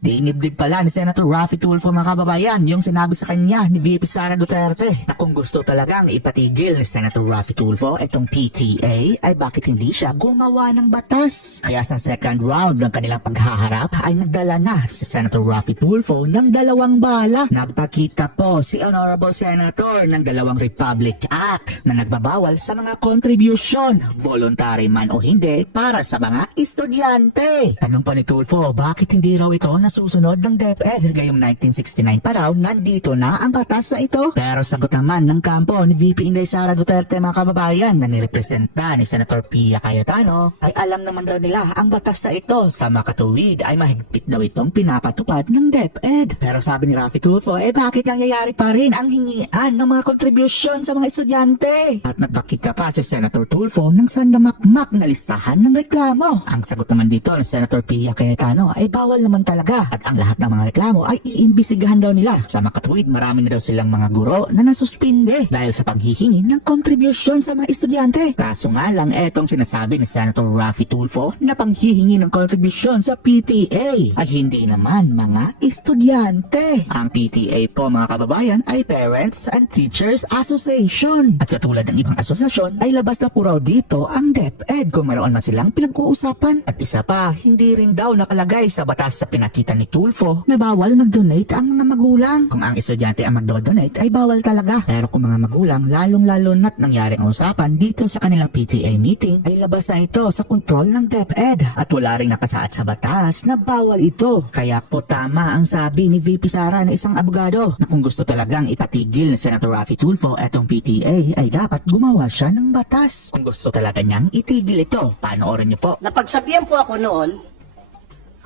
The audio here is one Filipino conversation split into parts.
Dinibdib pala ni Senator Raffy Tulfo mga kababayan yung sinabi sa kanya ni VP Sara Duterte na kung gusto talagang ipatigil ni Senator Raffy Tulfo itong PTA ay bakit hindi siya gumawa ng batas. Kaya sa second round ng kanilang paghaharap ay nagdala na si Senator Raffy Tulfo ng dalawang bala. Nagpakita po si Honorable Senator ng dalawang Republic Act na nagbabawal sa mga contribution, voluntary man o hindi, para sa mga estudyante. Tanong pa ni Tulfo, bakit hindi raw ito nasusunod ng DepEd? Gayong 1969 pa raw, nandito na ang batas na ito. Pero sagot naman ng kampo ni VP Inday Sara Duterte mga kababayan na nirepresenta ni Senator Pia Cayetano ay alam naman daw nila ang batas na ito. Sa makatuwid ay mahigpit daw itong pinapatupad ng DepEd. Pero sabi ni Raffy Tulfo, bakit nangyayari pa rin ang hingian ng mga contribution sa mga estudyante? At napakita pa si Senator Tulfo ng sandamakmak na listahan ng reklamo. Ang sagot naman dito ni Senator Pia Cayetano ay bawal naman talaga at ang lahat ng mga reklamo ay iimbisigahan daw nila. Sa makatuwid, marami na daw silang mga guro na nasuspinde dahil sa paghihingi ng contribution sa mga estudyante. Kaso nga lang etong sinasabi ni Senator Raffy Tulfo na panghihingi ng contribution sa PTA ay hindi naman mga estudyante. Ang PTA po mga kababayan ay Parents and Teachers Association. At sa tulad ng ibang asosasyon ay labas na po raw dito ang DepEd kung mayroon man silang pinag-uusapan. At isa pa, hindi rin daw nakalagay sa batas sa pinakita ni Tulfo na bawal mag-donate ang mga magulang. Kung ang estudyante ang mag-donate ay bawal talaga. Pero kung mga magulang, lalong-lalo na't nangyari ang usapan dito sa kanilang PTA meeting ay labas na ito sa kontrol ng DepEd at wala rin nakasaad sa batas na bawal ito. Kaya po tama ang sabi ni VP Sara na isang abogado na kung gusto talagang ipatigil ni Senator Raffy Tulfo etong PTA ay dapat gumawa siya ng batas. Kung gusto talaga niyang itigil ito, panoorin niyo po. Napagsabihan po ako noon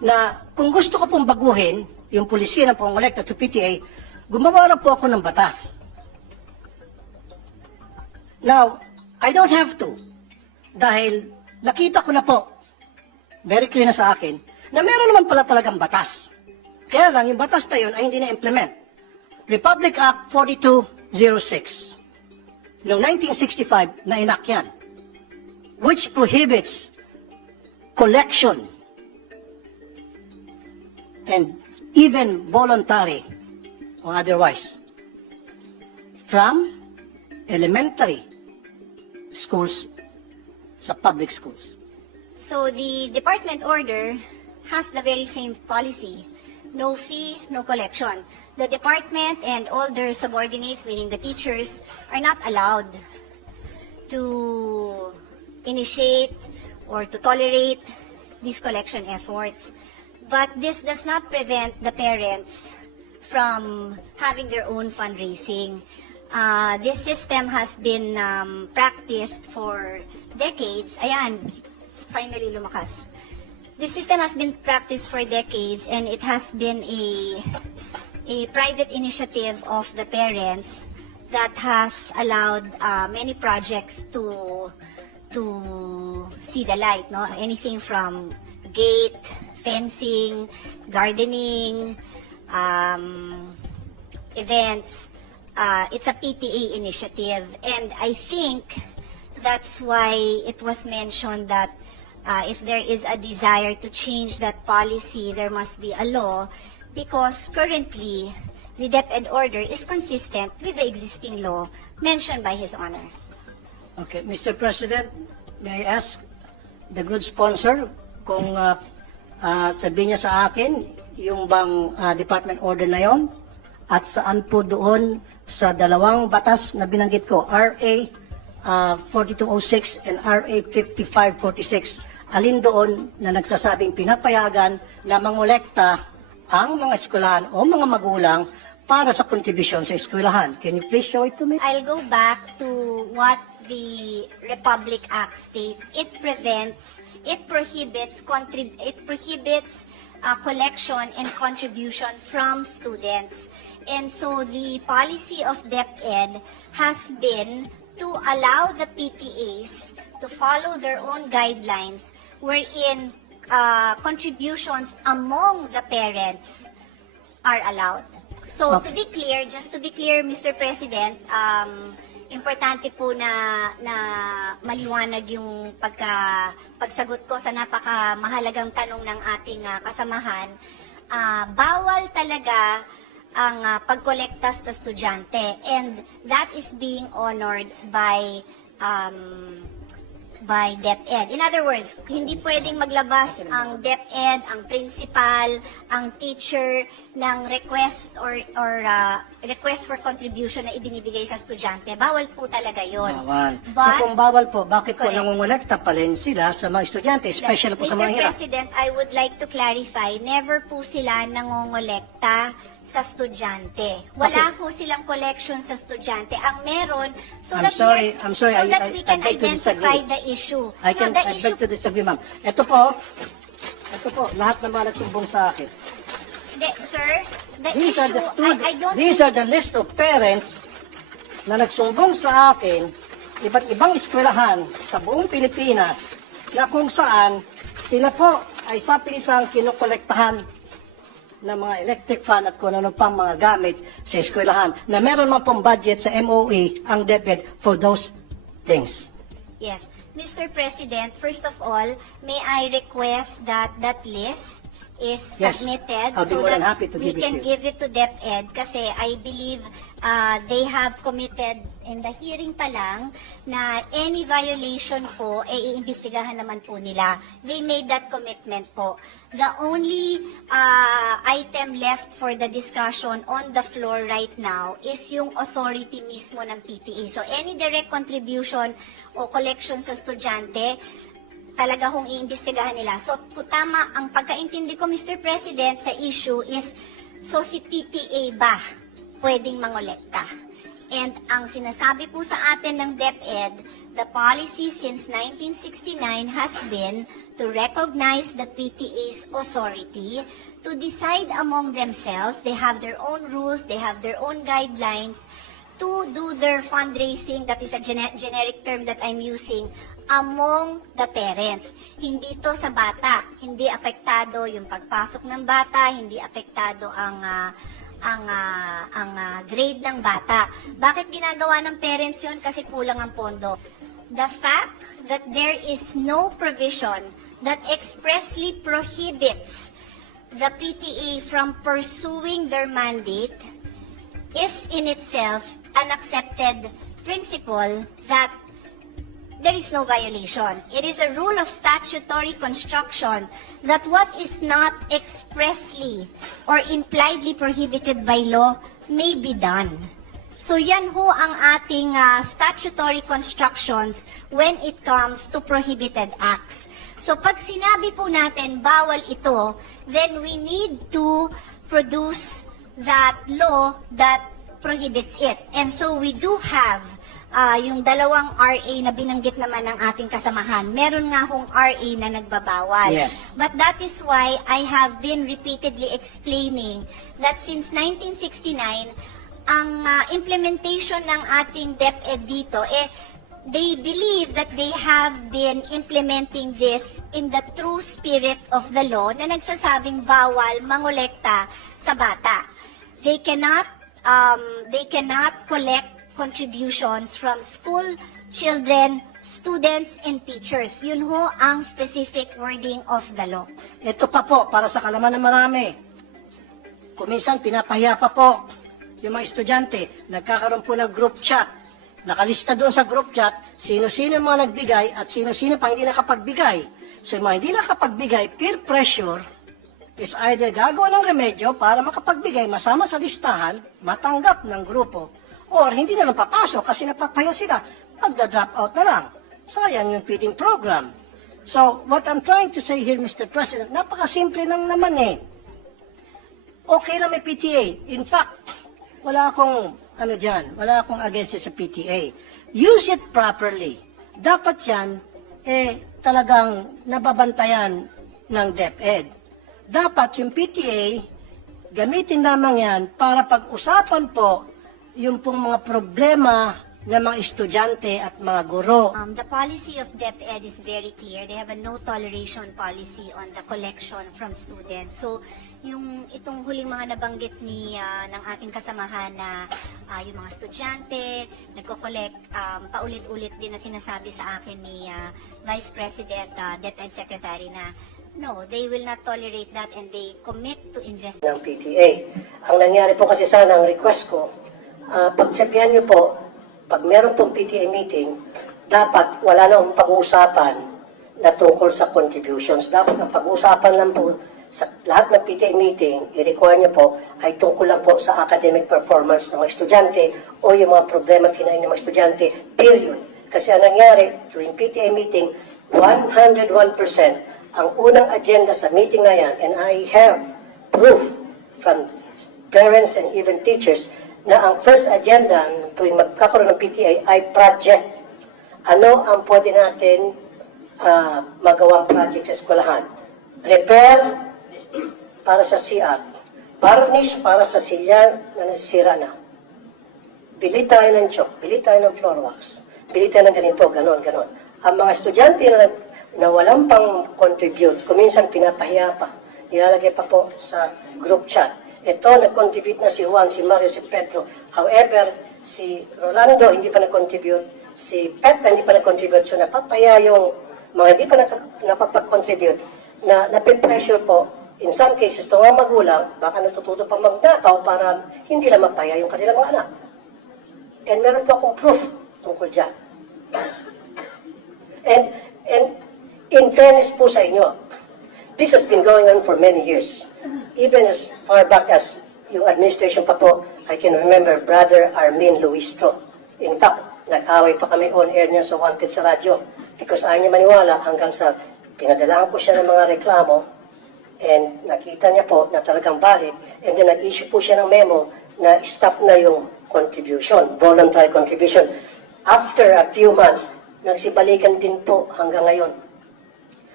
na kung gusto ko pong baguhin yung pulisya na pangolekta to PTA, gumawa na po ako ng batas. Now, I don't have to dahil nakita ko na po, very clear na sa akin, na meron naman pala talagang batas. Kaya lang, yung batas na yun ay hindi na-implement. Republic Act 4206 noong 1965 na enact yan, which prohibits collection and even voluntary or otherwise from elementary schools sa public schools. So the department order has the very same policy. No fee, no collection. The department and all their subordinates, meaning the teachers, are not allowed to initiate or to tolerate these collection efforts. But this does not prevent the parents from having their own fundraising. This system has been practiced for decades. Ayan, finally lumakas. This system has been practiced for decades and it has been a private initiative of the parents that has allowed many projects to see the light, no? Anything from gate, fencing, gardening, events. It's a PTA initiative, and I think that's why it was mentioned that if there is a desire to change that policy, there must be a law, because currently the DepEd order is consistent with the existing law mentioned by His Honor. Okay, Mr. President, may I ask the good sponsor kung sabihin niya sa akin yung bang department order na yon at saan po doon sa dalawang batas na binanggit ko, RA 4206 and RA 5546, alin doon na nagsasabing pinapayagan na mangolekta ang mga eskwelahan o mga magulang para sa kontribusyon sa eskwelahan. Can you please show it to me? I'll go back to what the Republic Act states. It prohibits collection and contribution from students. And so the policy of DepEd has been to allow the PTAs to follow their own guidelines wherein contributions among the parents are allowed. So to be clear, just to be clear, Mr. President, importante po na maliwanag yung pagsagot ko sa napakamahalagang tanong ng ating kasamahan. bawal talaga ang pagkolekta sa estudyante, and that is being honored by DepEd. In other words, hindi pwedeng maglabas ang DepEd, ang principal, ang teacher ng request or request for contribution na ibinibigay sa estudyante. Bawal po talaga yon. Bawal. But, So kung bawal po, bakit po Correct. nangungulekta pa rin sila sa mga estudyante, especially po sa Mr. mga hirap? President, I would like to clarify, never po sila nangongolekta sa estudyante. Wala po silang collection sa estudyante. Ang meron, so I'm that sorry, we can I beg to identify disagree. the issue. I No, the beg issue to disagree, ma'am. Ito po, lahat ng mga nagsumbong sa akin. sir, the These are issue, the students, I don't these are the list of parents na nagsumbong sa akin, iba't ibang eskwelahan sa buong Pilipinas, na kung saan sila po ay sa pilitang kinukolektahan ng mga electric fan at kung ano pang mga gamit sa eskwelahan, na meron man pong budget sa MOE ang DepEd for those things. Yes. Mr. President, first of all, may I request that that list is Yes. submitted I'll be so more than that happy to we give it can to you. give it to DepEd, kasi I believe they have committed in the hearing pa lang na any violation po, iimbestigahan naman po nila. They made that commitment po. The only item left for the discussion on the floor right now is yung authority mismo ng PTA. So any direct contribution o collection sa estudyante, talaga hong iimbestigahan nila. So, tama, ang pagkaintindi ko, Mr. President, sa issue is, so si PTA ba pwedeng mangolekta? And ang sinasabi po sa atin ng DepEd, the policy since 1969 has been to recognize the PTA's authority to decide among themselves. They have their own rules, they have their own guidelines to do their fundraising, that is a generic term that I'm using, among the parents. Hindi to sa bata. Hindi apektado yung pagpasok ng bata, hindi apektado ang grade ng bata. Bakit ginagawa ng parents yun? Kasi kulang ang pondo. The fact that there is no provision that expressly prohibits the PTA from pursuing their mandate is in itself an accepted principle that there is no violation. It is a rule of statutory construction that what is not expressly or impliedly prohibited by law may be done. So yan ho ang ating statutory constructions when it comes to prohibited acts. So pag sinabi po natin bawal ito, then we need to produce that law that prohibits it. And so we do have yung dalawang RA na binanggit naman ng ating kasamahan. Meron nga hong RA na nagbabawal. Yes. But that is why I have been repeatedly explaining that since 1969, ang implementation ng ating DepEd dito, they believe that they have been implementing this in the true spirit of the law na nagsasabing bawal mangolekta sa bata. They cannot collect contributions from school children, students, and teachers. Yun ho ang specific wording of the law. Ito pa po, para sa kalaman ng marami. Kuminsan, pinapahiya pa po yung mga estudyante. Nagkakaroon po ng group chat. Nakalista doon sa group chat, sino-sino yung mga nagbigay at sino-sino pa hindi nakapagbigay. So yung mga hindi nakapagbigay, peer pressure is either gagawa ng remedyo para makapagbigay, masama sa listahan, matanggap ng grupo, or hindi na lang papasok kasi napapahiya sila, magda-drop out na lang. Sayang yung feeding program. So, what I'm trying to say here, Mr. President, napakasimple lang naman eh. Okay na may PTA. In fact, wala akong against it sa PTA. Use it properly. Dapat yan, talagang nababantayan ng DepEd. Dapat yung PTA, gamitin lamang yan para pag-usapan po yung pong mga problema ng mga estudyante at mga guro. The policy of DepEd is very clear. They have a no toleration policy on the collection from students. So, itong huling mga nabanggit ng ating kasamahan na yung mga estudyante, nagko-collect, paulit-ulit din na sinasabi sa akin ni Vice President, DepEd Secretary na No, they will not tolerate that and they commit to invest. Ng PTA. Ang nangyari po kasi sana, ang request ko, pagsabihan niyo po, pag meron pong PTA meeting, dapat wala na pag-uusapan na tungkol sa contributions. Dapat ang pag-uusapan lang po sa lahat ng PTA meeting, i-require niyo po, ay tungkol lang po sa academic performance ng mga estudyante o yung mga problema kinain ng mga estudyante, period. Kasi ang nangyari, tuwing PTA meeting, 101% ang unang agenda sa meeting na yan, and I have proof from parents and even teachers, na ang first agenda tuwing magkakaroon ng PTA ay project. Ano ang pwede natin magawang project sa eskwelahan? Repair para sa CR. Varnish para sa silya na nasisira na. Bili tayo ng chalk, bili tayo ng floor wax, bili tayo ng ganito, ganon, ganon. Ang mga estudyante na walang pang contribute, kuminsan pinapahiya pa, nilalagay pa po sa group chat. Ito, nag-contribute na si Juan, si Mario, si Pedro. However, si Rolando hindi pa nag-contribute, si Pet hindi pa nag-contribute, so napapaya yung mga hindi pa napapag-contribute, na napipressure po, in some cases, itong mga magulang, baka natututo pang magnakaw para hindi lang mapaya yung kanilang mga anak. And meron po akong proof tungkol dyan. And in fairness po sa inyo, this has been going on for many years. Even as far back as yung administration pa po, I can remember Brother Armin Luistro. In fact, nag-away pa kami on air niya sa Wanted sa radyo because ayaw niya maniwala hanggang sa pinadalaan ko siya ng mga reklamo and nakita niya po na talagang valid and then nag-issue po siya ng memo na stop na yung contribution, voluntary contribution. After a few months, nagsibalikan din po hanggang ngayon.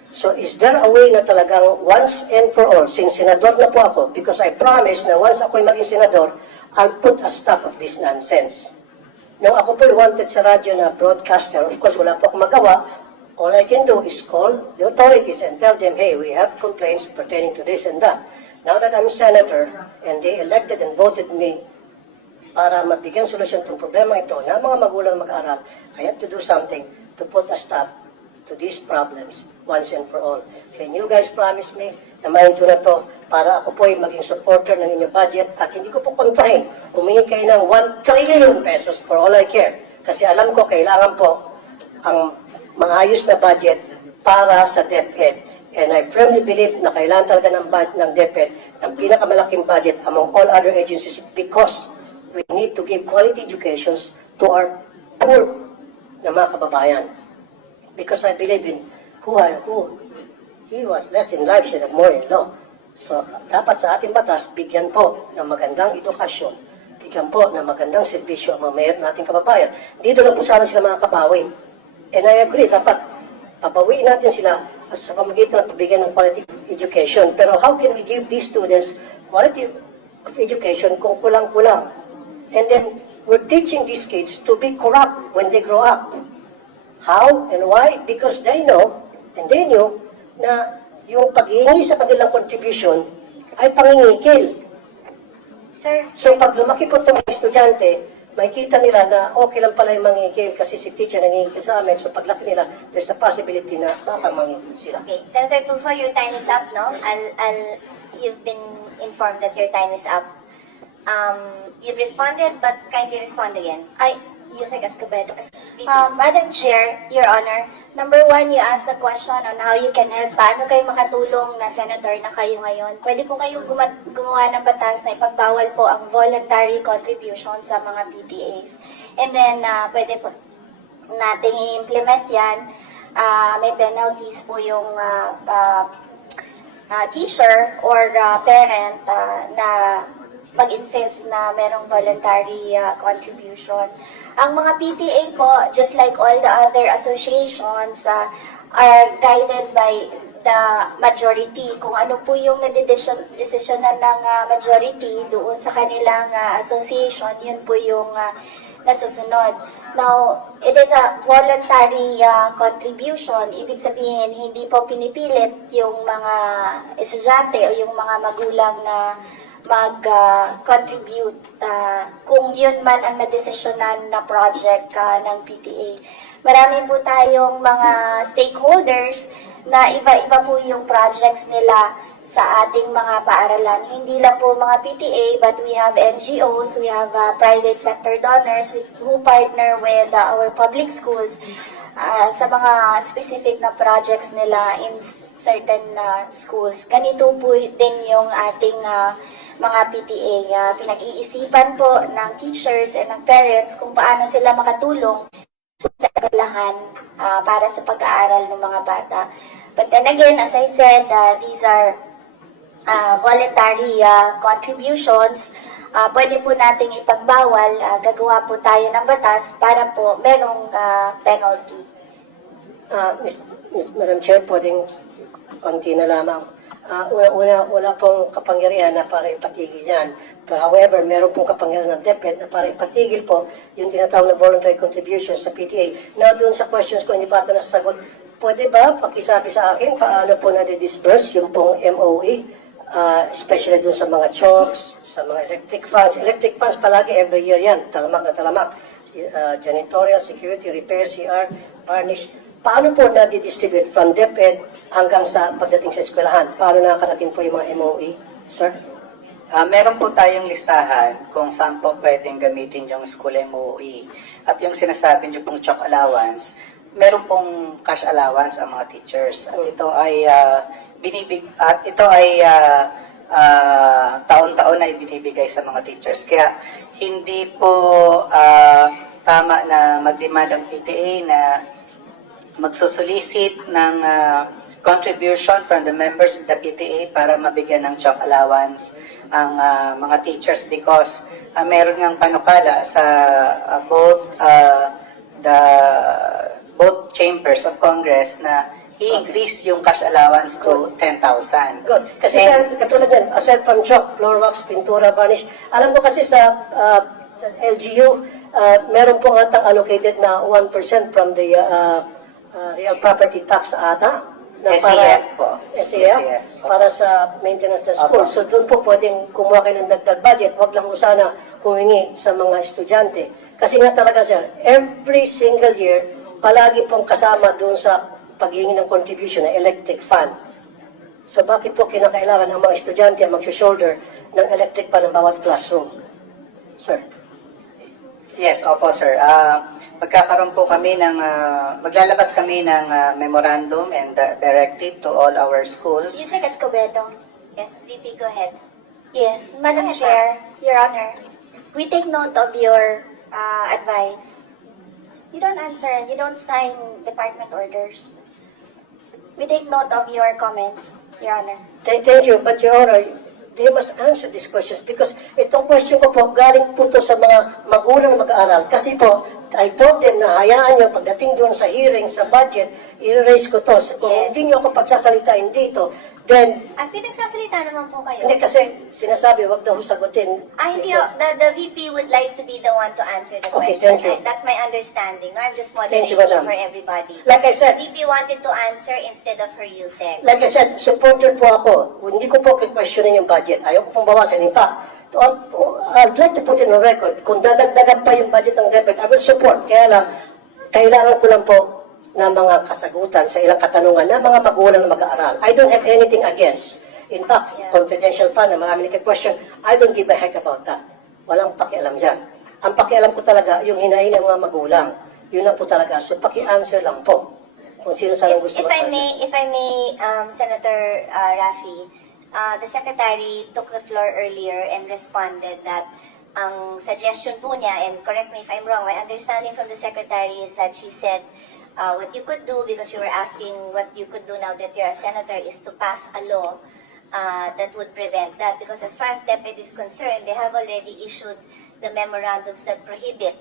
So is there a way na talagang once and for all, since senador na po ako, because I promise na once ako'y maging senador, I'll put a stop of this nonsense. Nung ako po'y wanted sa radyo na broadcaster, of course wala po akong magawa, all I can do is call the authorities and tell them, hey, we have complaints pertaining to this and that. Now that I'm senator, and they elected and voted me para mabigyan solusyon ng problema ito na mga magulang mag-aral, I have to do something to put a stop to these problems once and for all. Can you guys promise me na mahinto na to para ako po'y maging supporter ng inyong budget at hindi ko po kontrahin. Humingi kayo ng 1 trillion pesos for all I care. Kasi alam ko kailangan po ang maayos na budget para sa DepEd. And I firmly believe na kailangan talaga ng DepEd ng pinakamalaking budget among all other agencies because we need to give quality educations to our poor na mga kababayan. Because I believe in who he was less in life, should have more in law. So, dapat sa ating batas, bigyan po ng magandang edukasyon, bigyan po ng magandang serbisyo ang mga mayor nating kababayan. Dito lang po sana sila mga kabawi. And I agree, dapat pabawiin natin sila sa pamagitan ng pagbigyan ng quality education. Pero how can we give these students quality of education kung kulang-kulang? And then, we're teaching these kids to be corrupt when they grow up. How and why? Because they know, and they knew, na yung paghihingi sa kanilang contribution ay pangingikil. Sir, So pag lumaki po itong mga estudyante, makikita nila na okay lang pala yung mangingikil kasi si teacher nangingikil sa amin. So paglaki nila, there's a possibility na baka mangingikil sila. okay. Senator Tulfo, your time is up, no? You've been informed that your time is up. You've responded, but kindly respond again. Yusek Escobedo. Madam Chair, Your Honor, number one, you asked the question on how you can help. Paano kayo makatulong na senator na kayo ngayon? Pwede po kayong gumawa ng batas na ipagbawal po ang voluntary contribution sa mga PTAs. And then, pwede po nating i-implement yan. May penalties po yung teacher or parent na mag-insist na merong voluntary contribution. Ang mga PTA po, just like all the other associations, are guided by the majority. Kung ano po yung desisyonan ng majority doon sa kanilang association, yun po yung nasusunod. Now, it is a voluntary contribution. Ibig sabihin, hindi po pinipilit yung mga estudyante o yung mga magulang na mag-contribute kung yun man ang nadesisyonan na project ng PTA. Marami po tayong mga stakeholders na iba-iba po yung projects nila sa ating mga paaralan. Hindi lang po mga PTA, but we have NGOs, we have private sector donors who partner with our public schools sa mga specific na projects nila in certain schools. Ganito po din yung ating mga PTA. Pinag-iisipan po ng teachers and ng parents kung paano sila makatulong sa eskwelahan para sa pag-aaral ng mga bata. But then again, as I said, these are voluntary contributions. Pwede po nating ipagbawal, gagawa po tayo ng batas para po merong penalty. Madam Chair, pwedeng konti na lamang. Wala pong kapangyarihan na para ipatigil yan. But however, meron pong kapangyarihan ng DepEd na para ipatigil po yung tinatawag na voluntary contributions sa PTA. Now, doon sa questions ko, hindi pa ito nasasagot. Pwede ba pakisabi sa akin paano po na-disburse yung pong MOE? Especially doon sa mga chalks, sa mga electric funds. Electric funds palagi every year yan, talamak na talamak. Janitorial, security, repair, CR, varnish. Paano po na-distribute from DepEd hanggang sa pagdating sa eskwelahan? Paano nakakarating po yung mga MOE, sir? Meron po tayong listahan kung saan po pwedeng gamitin yung school MOE. At yung sinasabi niyo pong chalk allowance, meron pong cash allowance ang mga teachers. At ito ay taon-taon na ibinibigay sa mga teachers. Kaya hindi po tama na mag-demand ang PTA na magsusolicit ng contribution from the members of the PTA para mabigyan ng chalk allowance ang mga teachers because meron ngang panukala sa both chambers of Congress na i-increase yung cash allowance to 10,000. Good. Kasi sir, katulad yan, aside from chalk, floor wax, pintura, varnish, alam ko kasi sa LGU, meron po atang allocated na 1% from the real property tax ata. Na SAF po. SAF, para sa maintenance ng school. Opo. So doon po pwedeng kumuha kayo ng dagdag budget. Huwag lang po sana humingi sa mga estudyante. Kasi nga talaga sir, every single year, palagi pong kasama doon sa paghingi ng contribution ng electric fan. So bakit po kinakailangan ng mga estudyante ang mag-shoulder ng electric fan ng bawat classroom? Sir. Yes, opo sir. Magkakaroon po kami ng, maglalabas kami ng memorandum and directive to all our schools. Yusek Escobedo. Yes, VP, go ahead. Yes, Madam Chair, Your Honor, we take note of your advice. You don't answer and you don't sign department orders. We take note of your comments, Your Honor. Thank you, but Your Honor, they must answer these questions because itong question ko po, galing po to sa mga magulang na mag-aaral. Kasi po, I told them na hayaan nyo pagdating doon sa hearing, sa budget, i-raise ko to. Kung Yes. hindi nyo ako pagsasalitain dito, then, Pinagsasalita naman po kayo. hindi kasi sinasabi, wag daw sagutin. Hindi, the VP would like to be the one to answer the Okay, question. thank you. That's my understanding. No, I'm just Thank you, moderating madam. for everybody. Like I said, The VP wanted to answer instead of her using. Like I said, supporter po ako. Hindi ko po questionin yung budget. Ayaw ko pong bawasan. In fact, I'd like to put in a record, kung dadagdagan pa yung budget ng DepEd, I will support. Kaya lang, kailangan ko lang po ng mga kasagutan sa ilang katanungan ng mga magulang na mag-aaral. I don't have anything against. In fact, confidential fund na marami nagka-question, I don't give a heck about that. Walang pakialam dyan. Ang pakialam ko talaga, yung hinahin ng mga magulang. Yun lang po talaga. So, paki-answer lang po. Kung sino sa gusto If I may, Senator Rafi, the Secretary took the floor earlier and responded that ang suggestion po niya, and correct me if I'm wrong, my understanding from the Secretary is that she said what you could do, because you were asking what you could do now that you're a senator, is to pass a law that would prevent that. Because as far as DepEd is concerned, they have already issued the memorandums that prohibit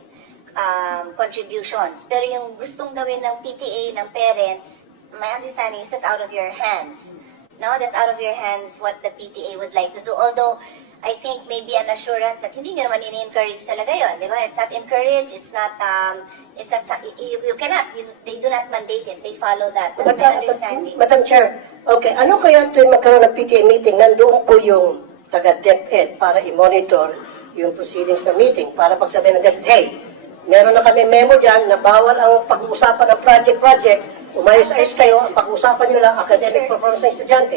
contributions. Pero yung gustong gawin ng PTA, ng parents, my understanding is that's out of your hands. No, that's out of your hands what the PTA would like to do. Although, I think maybe an assurance that hindi nyo naman ini-encourage talaga yun, di ba? It's not encouraged, it's not, you cannot, they do not mandate it, they follow that. That's my understanding. Madam Chair, okay, ano kaya tuwing magkaroon ng PTA meeting, nandoon po yung taga-DepEd para i-monitor yung proceedings ng meeting, para pagsabihin ng DepEd, hey, meron na kami memo dyan na bawal ang pag-uusapan ng project, umayos-ayos kayo, ang pag-uusapan nyo lang academic performance ng estudyante.